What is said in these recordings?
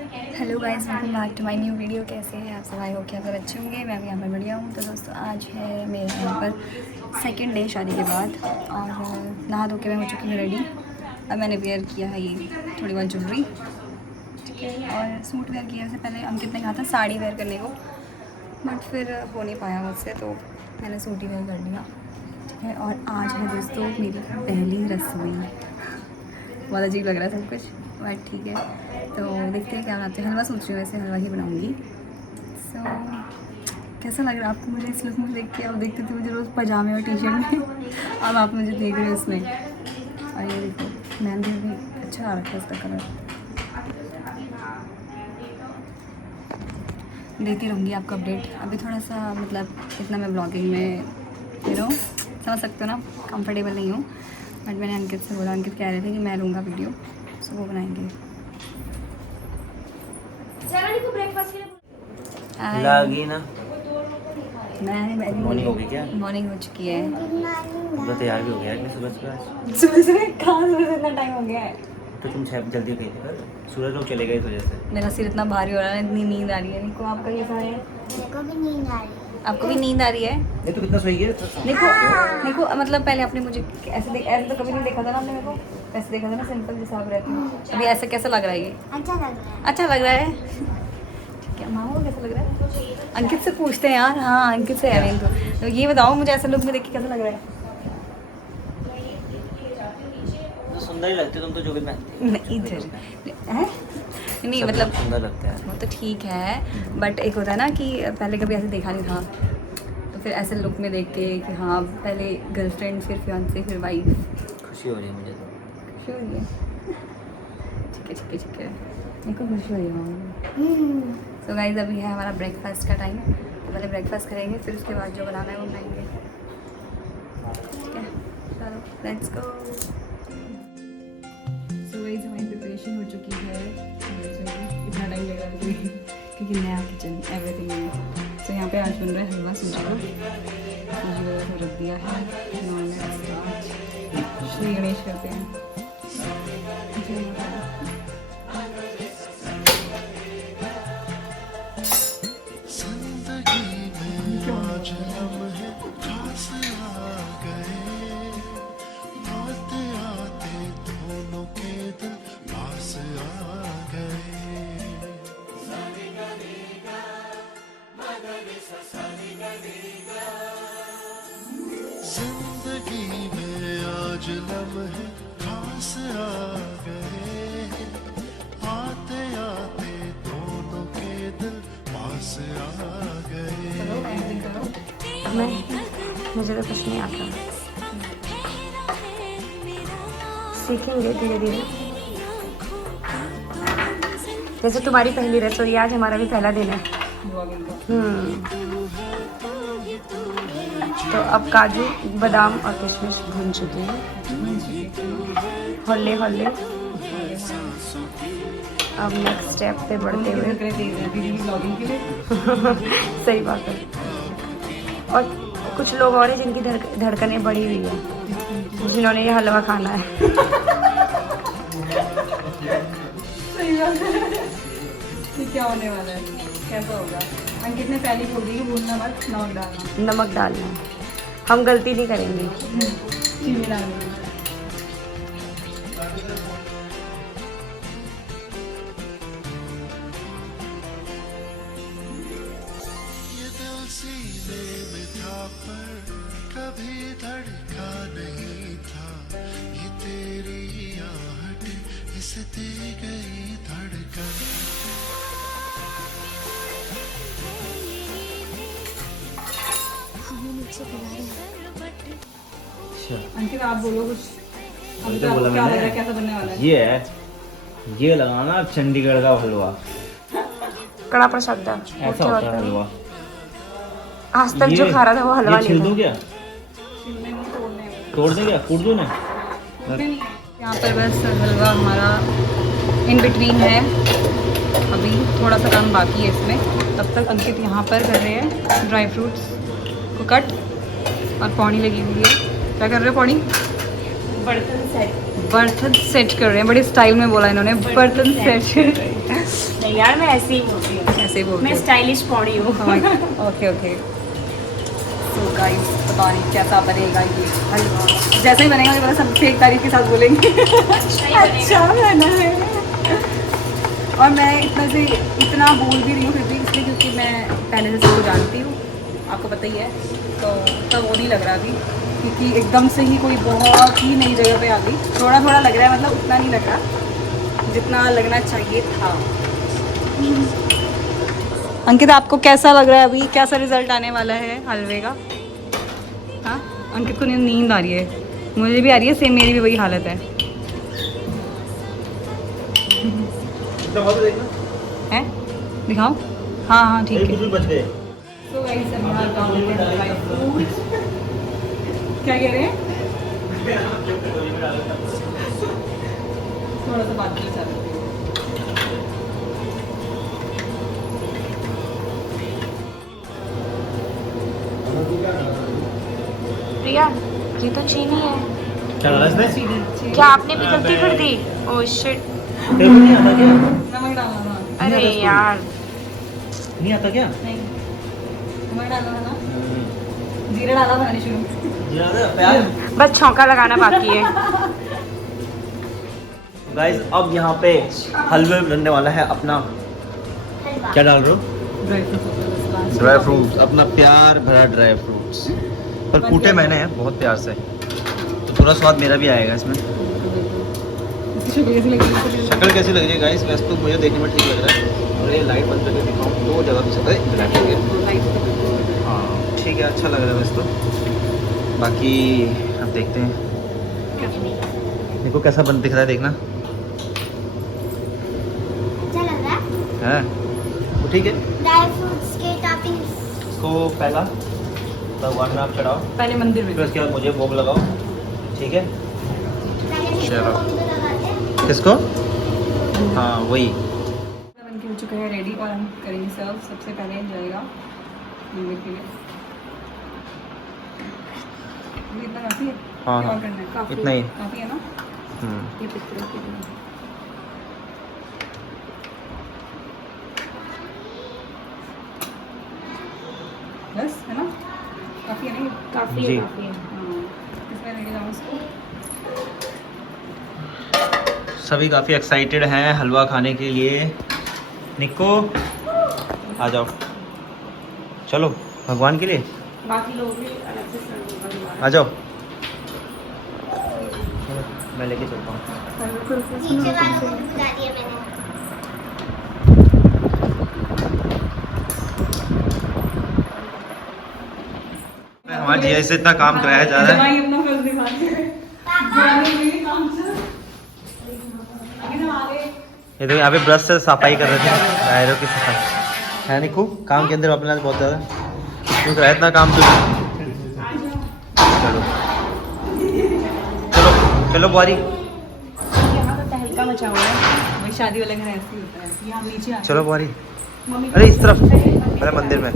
Hello guys, welcome back to my new video. कैसे हैं आप सब? आई होप कि आप सब अच्छे होंगे। मैं भी यहाँ पर बढ़िया हूँ। तो दोस्तों, आज है मेरे यहाँ पर सेकंड डे शादी के बाद और नहा धो के मैं हो चुकी हूँ रेडी। अब मैंने वेयर किया है ये थोड़ी बहुत ज्वेलरी, ठीक है, और सूट वेयर किया। उससे पहले अंकित ने कहा था साड़ी वेयर करने को, बट फिर हो नहीं पाया मुझसे, तो मैंने सूट ही वेयर कर लिया, ठीक है। और आज है दोस्तों मेरी पहली रसोई। बहुत अजीब लग रहा है सब कुछ, बट ठीक है। तो देखते हैं क्या बनाते हैं। हलवा सोच रही हूँ, वैसे हलवा ही बनाऊँगी। सो कैसा लग रहा है आपको मुझे इस लुक में देख के? आप देखते थे मुझे रोज़ पजामे और टी शर्ट में, अब आप मुझे देख रहे हो इसमें। और ये देखो मेहंदी भी अच्छा आ रखा है इसका कलर। देती रहूँगी आपको अपडेट। अभी थोड़ा सा मतलब इतना मैं ब्लॉगिंग में समझ सकते हो ना, कंफर्टेबल नहीं हूँ। बट मैंने अंकित से बोला, अंकित कह रहे थे कि मैं लूँगा वीडियो, सो वो बनाएंगे। लागी ना। मॉर्निंग हो गई क्या? मॉर्निंग हो चुकी है। तो तैयार भी हो गया कि सुबह सुबह से कहाँ सुबह इतना टाइम हो गया है? तो तुम जल्दी गई थी? सूरज लोग चले गए इस वजह से। मेरा सिर इतना भारी हो रहा है, इतनी नींद आ रही है। निको, आपका कैसा है? मेरे को भी नींद आ रही है। आपको भी नींद आ रही है? नहीं तो कितना सही है। देखो मतलब पहले आपने मुझे ऐसे तो कभी नहीं देखा था ना आपने मेरे को। ऐसे देखा था ना सिंपल जैसा आप रहती हूँ। अभी ऐसा कैसा लग रहा है ये? अच्छा लग रहा है। अच्छा लग रहा है, ठीक है। मामा को कैसा लग रहा है? अंकित से पूछते हैं यार। हाँ, अंकित से है। तो ये बताओ मुझे ऐसा लुक में देख के कैसा लग रहा है? तो सुंदर ही लगती है तुम तो, जो भी पहनती नहीं इधर है, नहीं मतलब सुंदर लगता है। वो तो ठीक है, बट एक होता है ना कि पहले कभी ऐसे देखा नहीं था, तो फिर ऐसे लुक में देख के कि हाँ पहले गर्लफ्रेंड, फिर फियांसे, फिर वाइफ। खुशी हो रही है मुझे तो। खुशी हो रही है, ठीक है ठीक है ठीक है। मेरे को खुशी हो रही है। सो गाइस, अभी है हमारा ब्रेकफास्ट का टाइम। तो पहले ब्रेकफास्ट करेंगे, फिर उसके बाद जो बनाना है वो बनाएंगे, ठीक है। चलो लेट्स गो। सो गाइस, हमारी प्रिपरेशन हो चुकी है। इतना टाइम लग रहा है क्योंकि नया किचन एवरीथिंग है। तो यहाँ पे आज बन रहा है हलवा सूजी का। सूजी वगैरह रख दिया है। श्री गणेश करते हैं। जिंदगी में आज लम्हे खास आ गए, आते आते दोनों के दिल पास आ गए। मुझे तो कुछ नहीं आता, सीखेंगे धीरे धीरे। जैसे तुम्हारी पहली रसोई, आज हमारा भी पहला दिन है। तो अब काजू, बादाम और किशमिश भून चुके हैं होले होले। अब नेक्स्ट स्टेप पे बढ़ते हुए सही बात है। और कुछ लोग और हैं जिनकी धड़कनें बढ़ी हुई है, जिन्होंने ये हलवा खाना है। सही बात है। क्या होने वाला है, कैसा होगा? अंकित ने पहले बोल दी कि भूनना मत, नमक डालना। नमक डालना, हम गलती नहीं करेंगे। चीनी डालनी। ये दिल सीने में था पर कभी धड़का नहीं था, ये तेरी आहट इसे दे गई धड़कन। अंकित आप बोलो कुछ। अभी तो तो बोला आपको क्या लग रहा है मैंने। कैसा बनने वाला है? ये है, ये लगाना चंडीगढ़ का हलवा। कड़ा प्रसाद था। ऐसा होता है हलवा। आज तक जो खा रहा था वो हलवा ये छिल दूं नहीं क्या? छिलने नहीं, तोड़ने हैं। तोड़ दे क्या? कूट दूं ना? यहाँ पर बस हलवा हमारा इन बिटवीन है। अभी थोड़ा सा काम बाकी है इसमें। तब तक अंकित यहाँ पर कर रहे हैं ड्राई फ्रूट्स को कट, और पौनी लगी हुई है। क्या कर रहे हो पौनी? बर्तन सेट कर रहे हैं। बड़ी स्टाइल में बोला इन्होंने, बर्तन सेट। यार, मैं ऐसे ही बोलती हूँ, ऐसे ही बोलते मैं हो। स्टाइलिश पौड़ी हूँ। Okay okay. सो गाइस पता नहीं कैसा बनेगा ये हलवा। जैसे ही बनेगा मुझे पता सब फेक तारीफ के साथ बोलेंगे अच्छा बना है। और मैं इतना बोल भी रही हूँ फिर भी इसलिए क्योंकि मैं पहले से सबको जानती हूँ, आपको पता ही है, तो तब वो नहीं लग रहा अभी, क्योंकि एकदम से ही कोई बहुत ही नई जगह पे आ गई। थोड़ा थोड़ा लग रहा है, मतलब उतना नहीं लग रहा जितना लगना चाहिए था। अंकित आपको कैसा लग रहा है अभी, कैसा रिजल्ट आने वाला है हलवे का? हाँ अंकित को नींद आ रही है, मुझे भी आ रही है, सेम मेरी भी वही हालत है। हैं दिखाओ? हाँ हाँ ठीक है। बच गए। तो गाइस हम यहाँ डाल देते हैं ड्राई फ्रूट्स। क्या कह रहे हैं? थोड़ा सा बात कर सकते हैं। प्रिया, ये तो चीनी है। क्या डाला इसमें? क्या आपने भी गलती कर दी? Oh shit. तेरे को नहीं आता क्या? नमक डालना था। अरे यार, नहीं आता क्या? नहीं नमक डालना था ना, जीरा डाला था मैंने शुरू। ज्यादा प्याज। बस छौंका लगाना बाकी है। गाइस अब यहाँ पे हलवे बनने वाला है अपना। हलवा। क्या डाल रहे हो? Dry fruits. ड्राई फ्रूट्स, अपना प्यार भरा ड्राई फ्रूट्स, पर कूटे मैंने हैं बहुत प्यार से, तो थोड़ा स्वाद मेरा भी आएगा इसमें। शक्ल कैसी लग रही है? शक्ल कैसी लग रही है गाइस? वैसे तो मुझे देखने में ठीक लग रहा है, और ये लाइट बंद करके दिखाऊँ तो ज़्यादा भी सकता है। ब्लैक हो गया। हाँ ठीक है, अच्छा लग रहा है वैसे तो। बाकी अब देखते हैं, देखो कैसा बन दिख रहा है, देखना अच्छा लग रहा है। है वो ठीक है। ड्राई फ्रूट्स के टॉपिंग्स। इसको पहला भगवान में आप चढ़ाओ, पहले मंदिर में। फिर उसके बाद मुझे भोग लगाओ, ठीक है? चलो। लगाते हैं। किसको? हाँ वही। बन के हो चुका है रेडी, और हम करेंगे सर्व। सबसे पहले जाएगा मंदिर के लिए। ये इतना काफ़ी है? हाँ क्या हाँ और करना है? काफ़ी इतना ही। काफ़ी है ना? हम्म। ये पितरों के लिए। बस है ना, काफ़ी है ना ये? काफी जी। है, काफी है। हाँ इसमें लेके जाऊँ इसको। सभी काफ़ी एक्साइटेड हैं हलवा खाने के लिए। निक्को आ जाओ, चलो भगवान के लिए बाकी लोग भी अलग से सर्व करवा आ जाओ। मैं लेके चलता हूँ। नीचे वालों को भी बुला दिया मैंने। हमारे जीआई से इतना काम कराया जा रहा है। जमाई अपना फर्ज निभाते हैं। जमाई मेरे काम से। आगे ना आगे। ये तो यहाँ पे ब्रश से सफाई कर रहे थे, टायरों की सफाई है। निक्कू काम के अंदर अपना बहुत ज़्यादा क्यों कराया इतना काम तो। चलो चलो चलो बुआरी, यहाँ तो तहलका मचा हुआ है। वही शादी वाले घर ऐसे ही होता है। यहाँ नीचे आ चलो बुआरी। मम्मी अरे इस तरफ, पहले मंदिर में।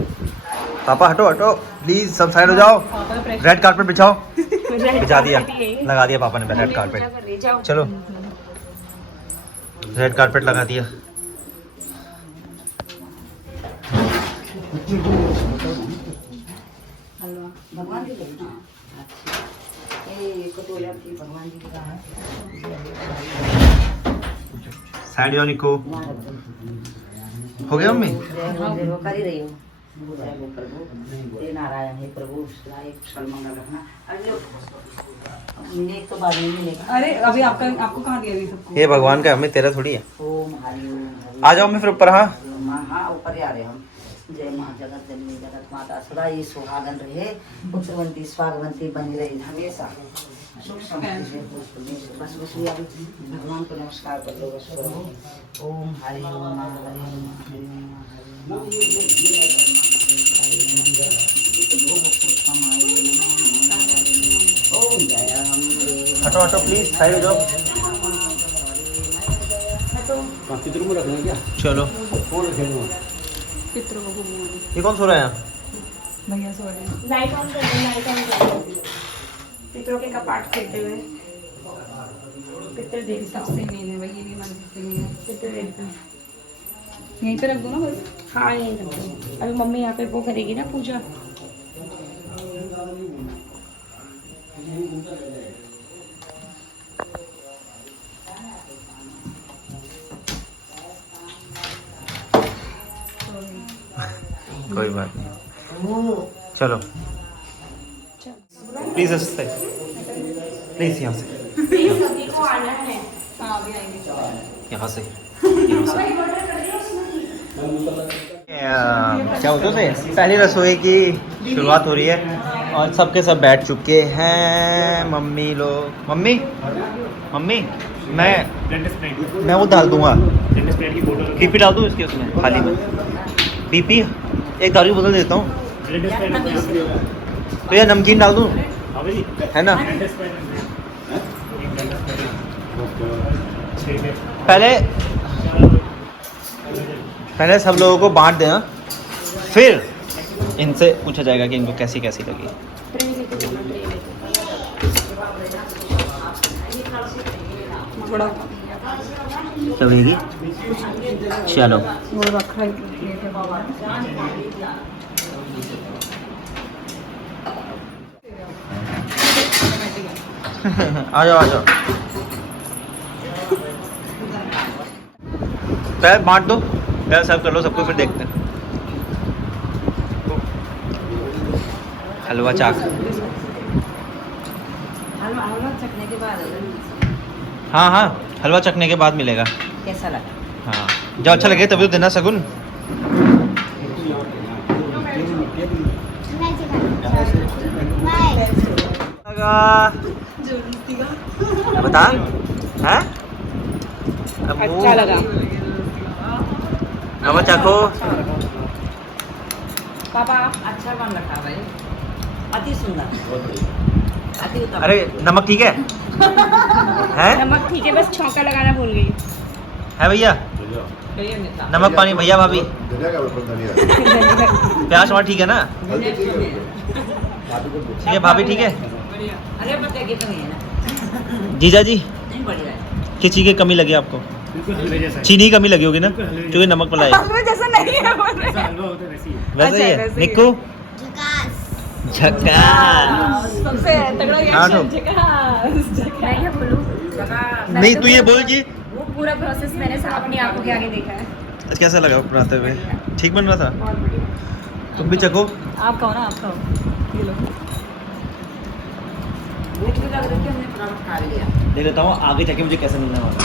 पापा हटो हटो प्लीज, सब साइड हो जाओ। पापा का प्रेशर। रेड कारपेट बिछाओ। रेड बिछा दिया, कारपेट ही है। लगा दिया पापा ने रेड मम्मी कारपेट। पूजा कर रही है, जाओ। चलो रेड कारपेट लगा दिया। साइड हो निको। हो गया मम्मी? कर ही रही हूँ। प्रभु हे नारायण, हे प्रभु लाए कुशल मंगल रखना। अरे मिलेगा तो बाद में मिलेगा। अरे अभी आपको कहाँ दिया अभी सबको? ये भगवान का, हमें तेरा थोड़ी है। ओम हरि ओम हरि आ जाओ मैं फिर ऊपर। हाँ ओम। हाँ ऊपर ही आ रहे हम। जय माँ जगत जननी जगत माता, सदा ये सुहागन रहे, पुत्रवंती स्वागवंती बनी रही हमेशा। सुख समृद्धि से बस बस भी अभी भगवान को नमस्कार कर दो बस प्रभु। ओम हरि ओम हरि ओम हरि ओम ओम जय अम्बे। हटो हटो प्लीज, साइड हो जाओ। चलो पितरों को घूमने। ये कौन सो रहा है यहाँ? भैया सो रहे हैं। लाइट ऑन कर दो, लाइट ऑन कर दो। पितरों के कपाट खेलते हुए पितर ये देखता हूँ। सबसे मेन है भाई, ये भी मंदिर से मेन है। पितर देखता हूँ। यहीं पे रख दो ना बस। हाँ यही रख दो। अभी मम्मी यहाँ पे वो करेगी ना पूजा। कोई बात नहीं, चलो प्लीज प्लीज यहाँ से यहाँ से क्या होता है, पहली रसोई की शुरुआत हो रही है और सबके सब बैठ चुके हैं। मम्मी लोग, मम्मी मैं वो डाल दूंगा, पीपी डाल दूँ इसके उसमें थाली में, पीपी एक दारू की बोतल देता हूँ, तो ये नमकीन डाल दूँ है ना। पहले सब लोगों को बांट देना, फिर इनसे पूछा जाएगा कि इनको कैसी कैसी लगी। क्या बनेगी? चलो आ जाओ आ जाओ, पहले बांट दो, पहले सर्व कर लो सबको, फिर देखते हैं। हलवा चाक, हलवा चखने के बाद हाँ हाँ हलवा चखने के बाद मिलेगा। कैसा लगा? हाँ जो अच्छा लगे तभी तो देना सगुन। बता हैं? अच्छा लगा। हलवा चाखो। पापा अच्छा बन रखा भाई, अति सुंदर, अति उत्तम। अरे नमक ठीक है? हैं? नमक ठीक है, बस छौंका लगाना भूल गई। है भैया नमक पानी? भैया भाभी प्याज टमाटर ठीक है ना? ठीक है भाभी ठीक है? अरे बच्चे कितनी है ना? जीजा जी नहीं बढ़िया है। किस चीज़ की कमी लगी आपको? चीनी की कमी लगी होगी ना, क्योंकि नमक मलाई जैसा नहीं है वैसे ही है। निक्कू झकास। सबसे तगड़ा हाँ तो। मैं क्या बोलूँ, नहीं तू ये बोल कि वो पूरा प्रोसेस मैंने अपनी आंखों के आगे देखा है। कैसा लगा बनाते हुए? ठीक बन रहा था? तुम भी चखो। आप कहो ना, आप कहो। ये लो। भूख भी लग रही थी, हमने फटाफट खा लिया। देख लेता हूँ आगे जाके मुझे कैसे मिलने वाला है।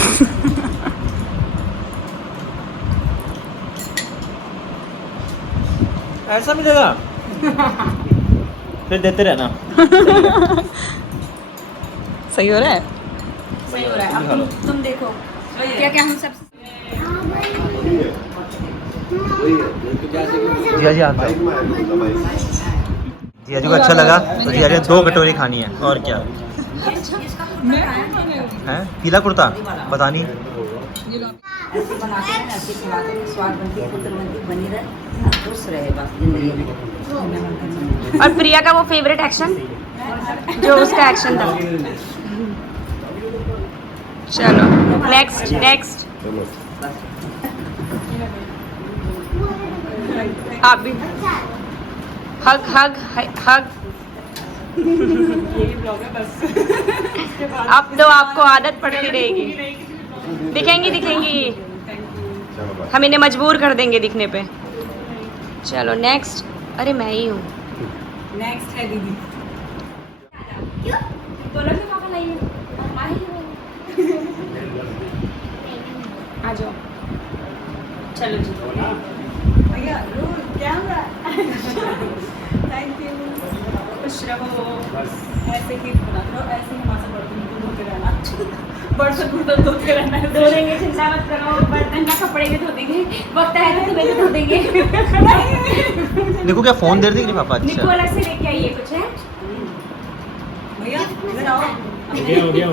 ऐसा मिलेगा? फिर देते रहना। सही हो रहा है। सही हो रहा है। अब तुम देखो क्या क्या हम सब। जिया जी आता है। जिया जी को अच्छा लगा तो जिया जी 2 कटोरी खानी है और क्या है। पीला कुर्ता बतानी। ऐसे बनाते हैं, ऐसे खिलाते हैं, स्वाद बनती है, पुत्र बनती, बनी रहे, खुश रहे बस जिंदगी में। और प्रिया का वो फेवरेट एक्शन, जो उसका एक्शन था। चलो नेक्स्ट नेक्स्ट। आप भी हग हग हग। अब तो आपको आदत पड़ती रहेगी। दिखेंगी दिखेंगी, हम इन्हें मजबूर कर देंगे दिखने पे। चलो नेक्स्ट। अरे मैं ही हूँ नेक्स्ट है दीदी। आ जाओ। चलो जी। भैया कैमरा। Thank you. खुश रहो, ऐसे ही बना करो, ऐसे ही हमारे बर्तन धोते रहना। बर्तन धोते रहना है। धो देंगे, चिंता मत करो। बर्तन का कपड़े भी धो देंगे, वक्त आए तो तुम्हें भी धो देंगे। निकू क्या फोन दे रही थी पापा? निको अच्छा अलग से लेके आइए कुछ है। भैया इधर आओ। हो गया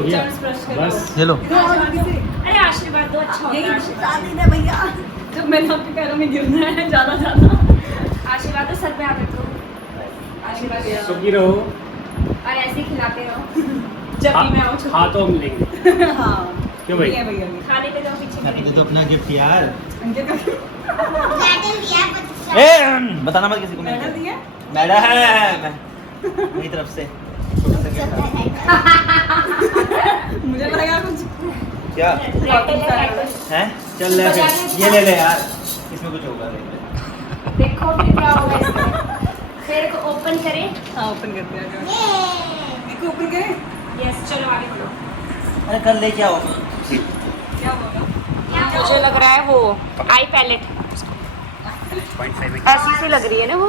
बस। ये लो। अरे आशीर्वाद दो, अच्छा होता है आशीर्वाद। दे भैया, जब मैंने आपके पैरों में गिरना है ज्यादा आशीर्वाद दो, सर पे हाथ रखो। आशीर्वाद दो सुखी रहो, और ऐसे ही खिलाते रहो। जब भी मैं आऊँ हाथों मिलेंगे। हाँ क्यों भाई? खाने पे जाओ पीछे हैप्पी दे दो अपना गिफ्ट यार। मेडल दिया बच्चा। ए बताना मत किसी को। मैडल दिया? मैडल है मेरी तरफ से। छोटा सा गिफ्ट मुझे लगा कुछ क्या है? चल ले फिर ये ले ले यार, इसमें कुछ होगा। देखो फिर क्या होगा इसमें। फिर को ओपन करें। हाँ ओपन करते हैं। ये इसको ओपन करें। यस चलो आगे बढ़ो। अरे कल ले क्या होगा? क्या होगा? मुझे लग रहा है वो आई पैलेट ऐसी सी लग रही है ना वो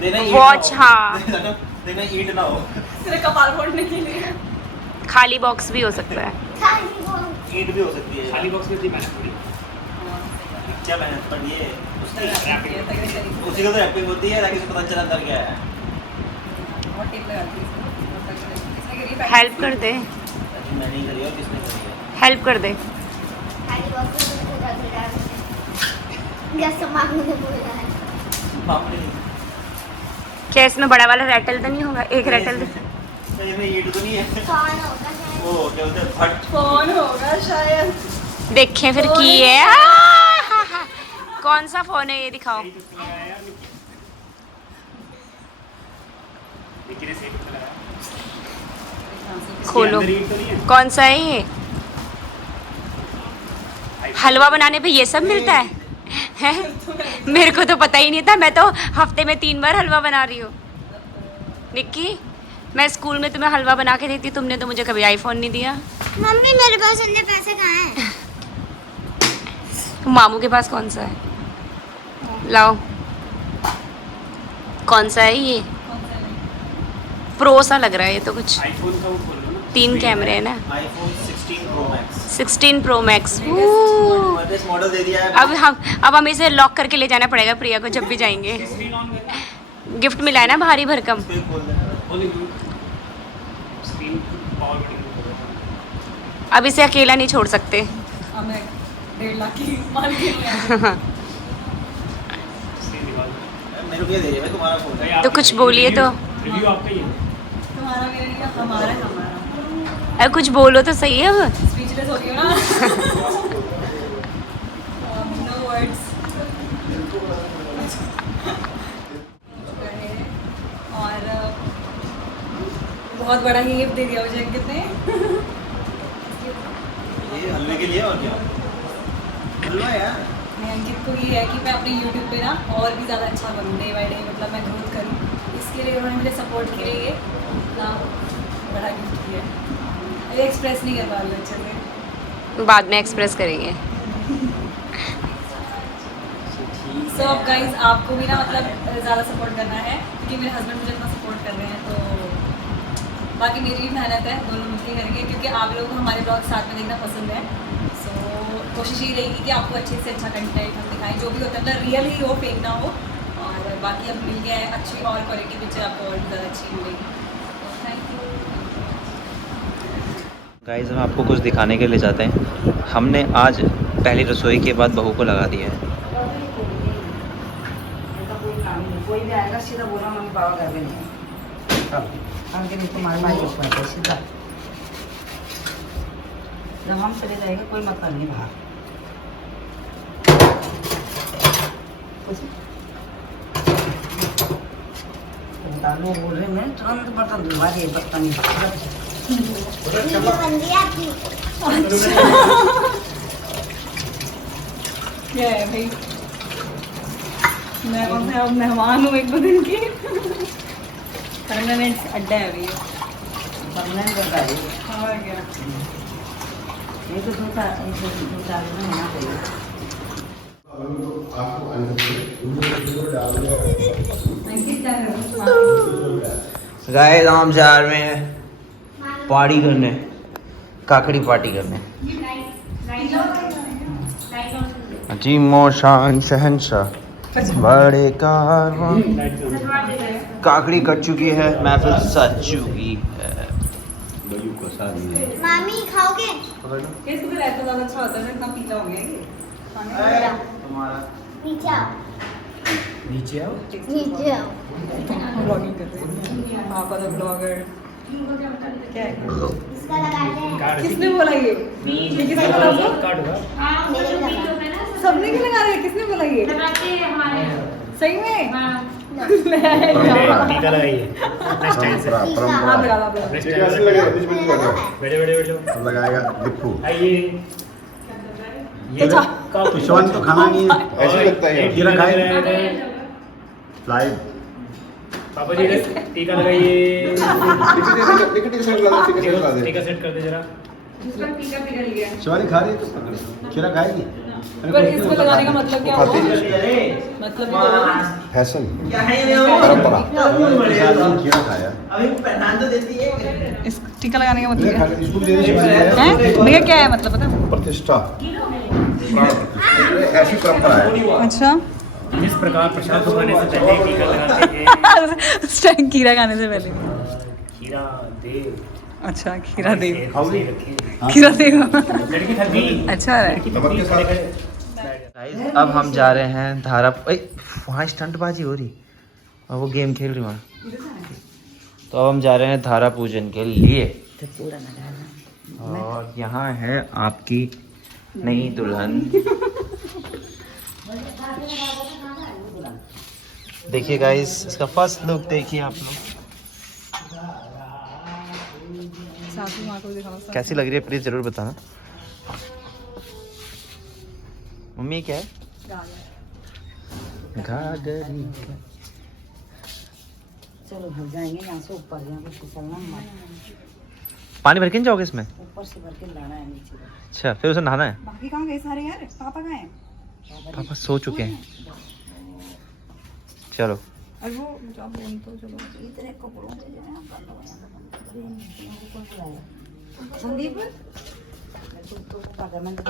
देना ईंट वॉच। ना हो। हाँ देना ईंट ना हो। तेरे कपाल फोड़ने के लिए। खाली बॉक्स भी हो सकता है। खाली वो ईंट भी हो सकती है। खाली बॉक्स में इतनी मेहनत थोड़ी। क्या मेहनत पड़ी है उसकी? Wrapping। उसी को तो रैपिंग होती है ताकि उसको पता चला अंदर क्या है। और टेप लगाती है इसको। इसमें करिए पैक। हेल्प कर दे, मैं नहीं करी और किसने करी है? हेल्प कर दे। खाली बॉक्स में कुछ रख डाल। जैसे मांगने ने बोला है। बाप रे। क्या इसमें बड़ा वाला रैटल तो नहीं होगा? एक रैटल दे। इसमें ईंट तो नहीं है। कौन होगा शायद? वो क्या बोलते हैं फट। कौन होगा शायद। देखें फिर की है। कौन सा फोन है ये दिखाओ। देखिए ने सेफ लगाया। खोलो। इसके अंदर ईंट तो नहीं है? कौन सा है ये? हलवा बनाने पे ये सब मिलता है? हैं? मेरे को तो पता ही नहीं था। मैं तो हफ्ते में 3 बार हलवा बना रही हूँ। निक्की मैं स्कूल में तुम्हें हलवा बना के देती, तुमने तो मुझे कभी आईफोन नहीं दिया। मम्मी मेरे पास इतने पैसे कहाँ हैं? मामू के पास कौन सा है? लाओ। कौन सा है ये? प्रो सा लग रहा है ये तो कुछ। आईफोन का वो खोल लो ना। 3 कैमरे है ना। IPhone 16 pro max. 16 pro max. Latest model दे दिया है। अब हमें इसे लॉक करके ले जाना पड़ेगा प्रिया को जब भी जाएंगे। स्क्रीन ऑन कर। गिफ्ट मिला है ना भारी भरकम। इसको ही खोल दे। खोल दो। स्क्रीन पावर बटन को खोलो। अब इसे अकेला नहीं छोड़ सकते। अब मैं 1.5 लाख की माल के लिए स्क्रीन दिखा दो। मेरे को ये दे दिया, मैं तुम्हारा फोन है। भाई, तो आपका कुछ ये बोलिए तो। रिव्यू आपका ही है। तुम्हारा मेरे लिए हमारा अरे कुछ बोलो तो सही है अब। स्पीचलेस हो गया ना। No words. और बहुत बड़ा ही गिफ्ट दे दिया मुझे अंकित ने। ये हलवे के लिए और क्या? हलवा यार। मैं अंकित को ये है कि मैं अपने YouTube पे ना और भी ज़्यादा अच्छा बनूँ, डे बाई डे मतलब मैं ग्रोथ करूँ। इसके लिए उन्होंने मुझे सपोर्ट के लिए इतना बड़ा गिफ्ट किया है। ये एक्सप्रेस नहीं कर पा रही अच्छे से। बाद में एक्सप्रेस करेंगे। सो अब गाइज आपको भी ना मतलब ज़्यादा सपोर्ट करना है क्योंकि मेरे हस्बैंड मुझे इतना सपोर्ट कर रहे हैं। तो बाकी मेरी भी मेहनत है, दोनों मिलकर करेंगे क्योंकि आप लोगों को हमारे ब्लॉग साथ में देखना पसंद है। सो कोशिश ये रहेगी कि आपको अच्छे से अच्छा कंटेंट हम दिखाएं, जो भी होता है मतलब रियल ही हो, फेक ना हो। और बाकी अब मिल गया है अच्छी और क्वालिटी पिक्चर आपको और भी ज़्यादा अच्छी मिलेगी। Thank you. गाइस हम आपको कुछ दिखाने के लिए जाते हैं। हमने आज पहली रसोई के बाद बहू को लगा दिया है। कोई भी आएगा सीधा बोला मम्मी पापा घर में नहीं है। हम के नहीं तुम्हारे भाई को पढ़ते सीधा। जब हम चले जाएंगे कोई मतलब नहीं बाहर। लोग बोल रहे मैं तुरंत बर्तन धुलवा दिए, बर्तन नहीं वीडियो बन गई आपकी। क्या है भाई, मैं कौन से अब मेहमान हूँ 1-2 दिन की। परमानेंट अड्डा है अभी परमानेंट करता है। और क्या। ये तो दूसरा ऐसे दूसरा दिन होना चाहिए। गाइस हम जा रहे हैं पार्टी करने, काकड़ी पार्टी करने। जी मोशान शहनशाह बड़े कारवां। काकड़ी कट चुकी है, महफिल सज चुकी है। मामी खाओगे? इसको भी रहता ज़्यादा अच्छा होता है, इतना पीला हो गया ये खाने में। नीचे आओ। नीचे आओ। नीचे आओ। ब्लॉगिंग कर रहे हैं पापा द ब्लॉगर। क्या है? इसका लगाते हैं। किसने बोला ये किसने बोला आपको? मेरे भी लगा। सबने क्यों लगा रहे हैं? किसने बोला ये? सही में? टीका लगाइए अपने स्टाइल से। आप लगा लो, आप लगा लो। अपने स्टाइल से बैठे बैठे बैठे लगाएगा दिप्पू। आइए ये शिवानी तो खाना नहीं है, ऐसे ही लगता है यार। ये रखा है लाइव। पापा जी टीका लगाइए। टीका सेट कर दे जरा। शिवानी खा रही है तो पकड़, खीरा खाएगी। पर इसको लगाने का मतलब क्या हुआ? मतलब फैशन परंपरा खीरा खाया। इस टीका लगाने का मतलब क्या है? इसको दे दे शिवानी है। भैया क्या है मतलब पता है? प्रतिष्ठा ऐसी परंपरा है। अच्छा जिस प्रकार प्रसाद खाने से पहले टीका लगाते हैं उस टाइम खीरा खाने से पहले। खीरा दे अच्छा खीरा दे, खाओगे रखिए। खीरा दे। लड़की थक गई। अच्छा है। नमक के साथ गाइस अब हम जा रहे हैं धारा। वहाँ स्टंटबाजी हो रही और वो गेम खेल रही वहाँ। तो अब हम जा रहे हैं धारा पूजन के लिए। और यहाँ है आपकी नई दुल्हन। देखिए गाइस इसका फर्स्ट लुक देखिए आप लोग। सासू माँ को दिखाओ। कैसी लग रही है प्लीज जरूर बताना। मम्मी क्या है? घाघरी। चलो भर जाएंगे यहाँ से ऊपर, यहाँ पे फिसलना मत। पानी भर के नहीं जाओगे इसमें? ऊपर से भर के लाना है नीचे। अच्छा फिर उसे नहाना है? बाकी कहाँ गए सारे यार? पापा कहाँ हैं? पापा सो चुके हैं। चलो और वो जॉब बोल तो चलो। इतने कपड़ों में संदीप तो पता मैं तो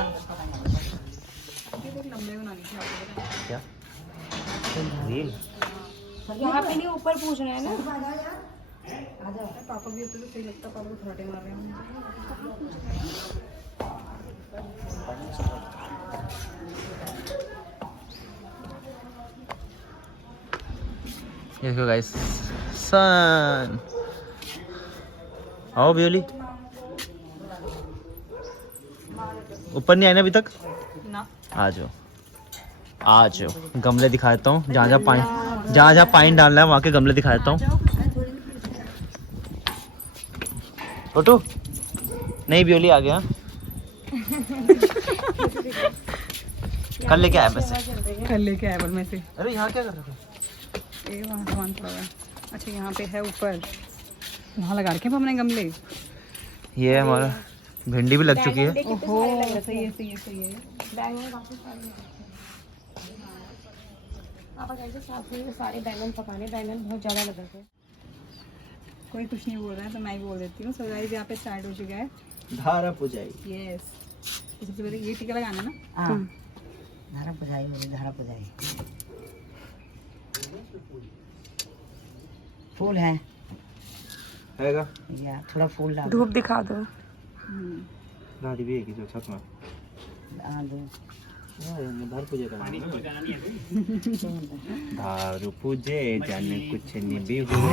लंबे बनानी थी आपको पता है। क्या रील? यहाँ पे नहीं ऊपर पूछ रहे हैं ना। पापा भी होते तो सही लगता। पापा को थोड़े मार रहे हैं। देखो गाइस सन। आओ ब्यूली। ऊपर नहीं आए ना अभी तक? ना आ जाओ आ जाओ। गमले दिखा देता हूँ। जहाँ जहाँ पानी डालना है वहाँ के गमले दिखा देता हूँ। फोटो नहीं ब्यूली आ गया। कल लेके आया वैसे। कल लेके आया में से। अरे यहाँ क्या कर रहा था? ये वहाँ सामान पड़ा हुआ है। अच्छा यहाँ पे है ऊपर, वहाँ लगा रखे हैं हमने गमले। ये हमारा भिंडी भी लग चुकी है। ओहो सही है सही है सही है। पापा कहते साथ में सारे बैंगन पकाने, बैंगन बहुत ज़्यादा लगे थे। कोई कुछ नहीं बोल रहा है तो मैं ही बोल देती हूँ। सो गाइस यहाँ पे स्टार्ट हो चुका है धारा पुजाई। यस। सबसे पहले ये टीका लगाना ना। हाँ धारा पुजाई हो रही, धारा पुजाई। फूल है हैगा या थोड़ा फूल डाल धूप दिखा दो। दादी भी है कि जो छत में दो। धार पूजा करना धारू पूजे जाने कुछ नहीं भी हुए।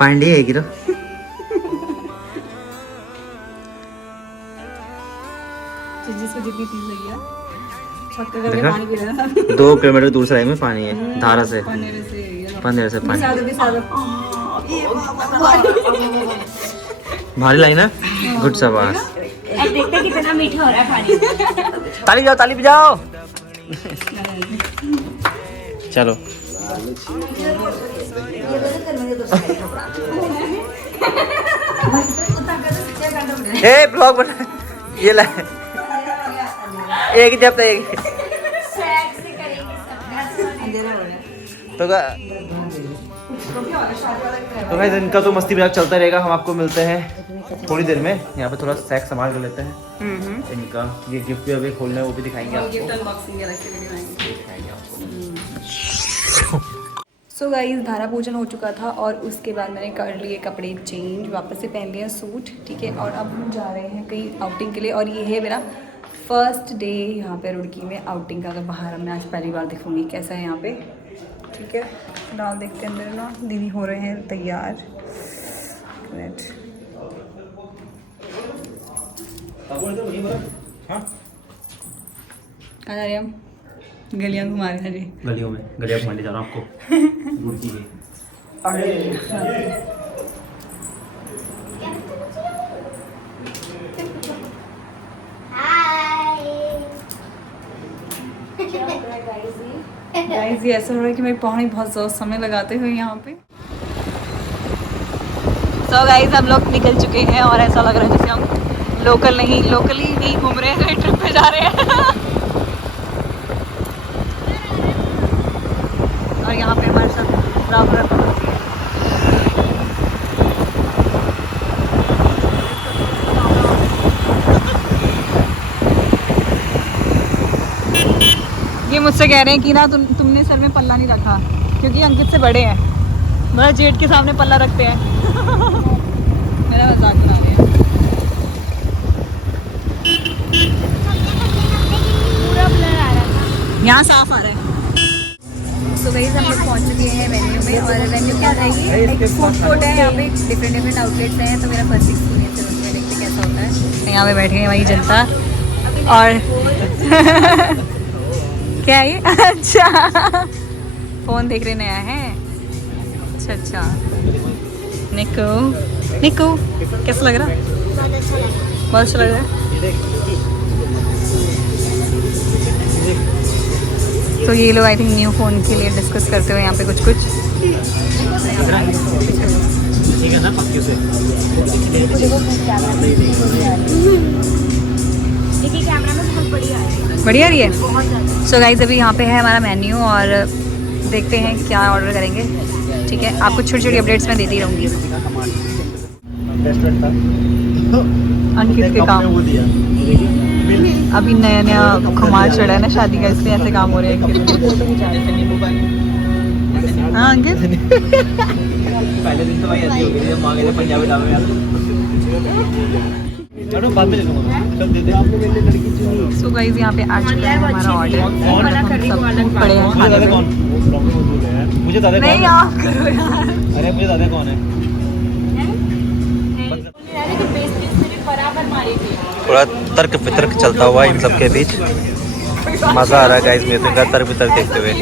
पांडे है गिरो। जिसको जितनी चीज लगी है छत करके देखा? पानी पी रहा है 2 किलोमीटर दूर से में पानी है, धारा से, पानी से पंदेर से पानी। पानी भारी लाई ना, गुड शाबाश। अब देखते हैं कितना मीठा हो रहा है पानी। ताली बजाओ, ताली बजाओ। चलो ए ब्लॉग बना, ये ला एक जब तक एक तो भाई इनका तो मस्ती मजाक चलता रहेगा। हम आपको मिलते हैं थोड़ी देर में। यहाँ पे थोड़ा सैक संभाल कर लेते हैं इनका। ये गिफ्ट भी अभी खोलना है, वो भी दिखाएंगे आपको। सो गाइस धारा पूजन हो चुका था और उसके बाद मैंने कर लिए कपड़े चेंज, वापस से पहन लिया सूट, ठीक है। और अब हम जा रहे हैं कहीं आउटिंग के लिए और ये है मेरा फर्स्ट डे यहाँ पे रुड़की में आउटिंग का। तो बाहर मैं आज पहली बार दिखूँगी कैसा है यहाँ पे, ठीक है। फिलहाल देखते हैं अंदर ना, दीदी हो रहे हैं तैयार। कहाँ जा रहे हैं हम? गलियाँ घुमा रहे हैं जी, गलियों में गलियाँ घुमाने जा रहा हूँ आपको। गाइस ये ऐसा हो रहा है कि मेरे पाँव बहुत ज़्यादा समय लगाते हुए यहाँ पे। सो गाइस हम लोग निकल चुके हैं और ऐसा लग रहा है जैसे हम लोकली नहीं घूम रहे हैं, कहीं ट्रिप पे जा रहे हैं। और यहाँ पे हमारे साथ बराबर ये मुझसे कह रहे हैं कि ना तुमने सर में पल्ला नहीं रखा, क्योंकि अंकित से बड़े हैं, मतलब जेठ के सामने पल्ला रखते हैं। मेरा मजाक बना रहे हैं। पूरा ब्लर आ रहा था। यहाँ साफ आ रहा है। तो गाइस हम लोग पहुँच चुके हैं वेन्यू में। और वेन्यू क्या रहेगी, एक फूड कोर्ट है, यहाँ पे डिफरेंट आउटलेट्स हैं। तो मेरा फर्स्ट एक्सपीरियंस है उसमें, देखते कैसा होता है। यहाँ पे बैठ गए वही जनता और क्या है ये? अच्छा फोन देख रहे नया है। अच्छा अच्छा निको कैसा लग रहा? बहुत अच्छा लग रहा है। तो ये लोग आई थिंक न्यू फ़ोन के लिए डिस्कस करते हुए यहाँ पे कुछ ठीक है ना, पक्के से। देखिए कैमरा में बहुत बढ़िया है, बढ़िया रही है। सो गाइस अभी यहाँ पे है हमारा मेन्यू और देखते हैं क्या ऑर्डर करेंगे, ठीक है। आपको छोटी छोटी अपडेट्स मैं देती रहूँगी। अंकित के काम अभी नया नया खुमार चढ़ा है ना शादी का, इसलिए ऐसे काम हो रहे हैं। हाँ अंकित पहले दिन तो भाई ऐसी हो गई जब मांगे थे पंजाबी ढाबे में। मैडम बाद में ले लूँगा, कब दे दे आपको मेरे लड़की चाहिए। सो गाइस यहाँ पे आ चुका है हमारा ऑर्डर और हम सब पड़े हैं खाने पे। मुझे दादा नहीं आप करो यार। अरे मुझे दादा कौन है? थोड़ा तर्क वितर्क चलता हुआ इन सब के बीच। मजा आ रहा है गाइस मेरे का तर्क वितर्क देखते हुए।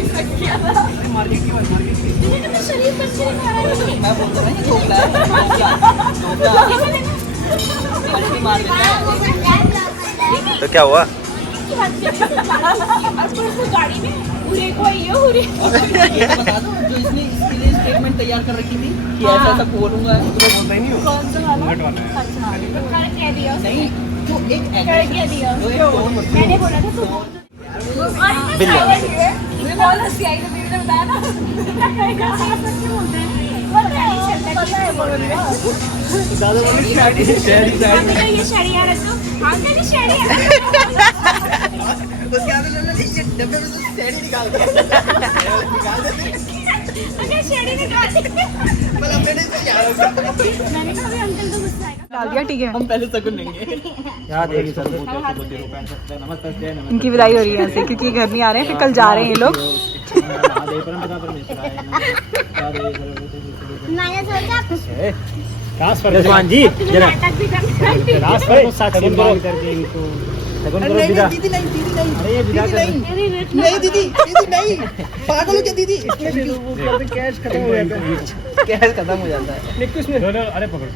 तो क्या हुआ? गाड़ी में पूरे को ये हो रही स्टेटमेंट तैयार कर रखी थी कि ऐसा ऐसा बोलूंगा, कौन सा वाला? अच्छा कर क्या दिया नहीं तो एक कर क्या दिया मैंने बोला था मुझे बहुत हंसी आई तो मैंने बताया ना। ये शरिया रखो, हाँ क्या शरिया अगर शेडी निकाल दी मैंने कहा अभी अंकल को गुस्सा आएगा। डाल दिया, ठीक है। हम पहले सगुन लेंगे। याद है इनकी विदाई हो रही है ऐसे, क्योंकि घर नहीं आ रहे हैं, फिर कल जा रहे हैं ये लोग। मैंने सोचा जसवान जी जरा नाटक भी करना रास पर साक्षी बात करके इनको दीदी नहीं दीदी नहीं अरे ये विदा कर नहीं दीदी दीदी नहीं पागल हो क्या दीदी कैश खत्म हो जाता है कैश खत्म हो जाता है निक्कू इसमें अरे पकड़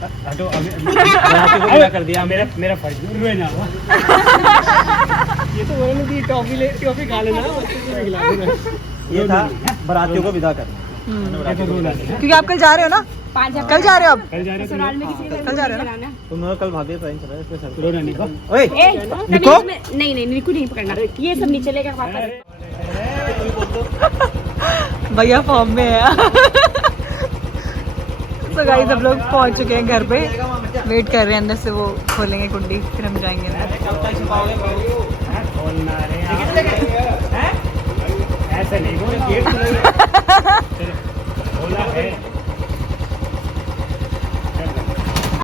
हटो अभी विदा कर दिया मेरा फर्ज रोए ना ये तो उन्होंने दी टॉफी खा लेना ये था बारातियों को विदा करना क्योंकि आप कल जा रहे हो ना कल जा रहे हो आप कल जा रहे हो कल जा रहे हो ना तुम कल भागे ट्रेन चला इसमें सर रो ना निको ओए निको नहीं निको नहीं पकड़ना ये सब नीचे लेकर वापस भैया फॉर्म में है तो गाइस अब लोग पहुंच चुके हैं घर पे वेट कर रहे हैं अंदर से वो खोलेंगे कुंडी फिर हम जाएंगे ऐसे नहीं बोला गेट खोला है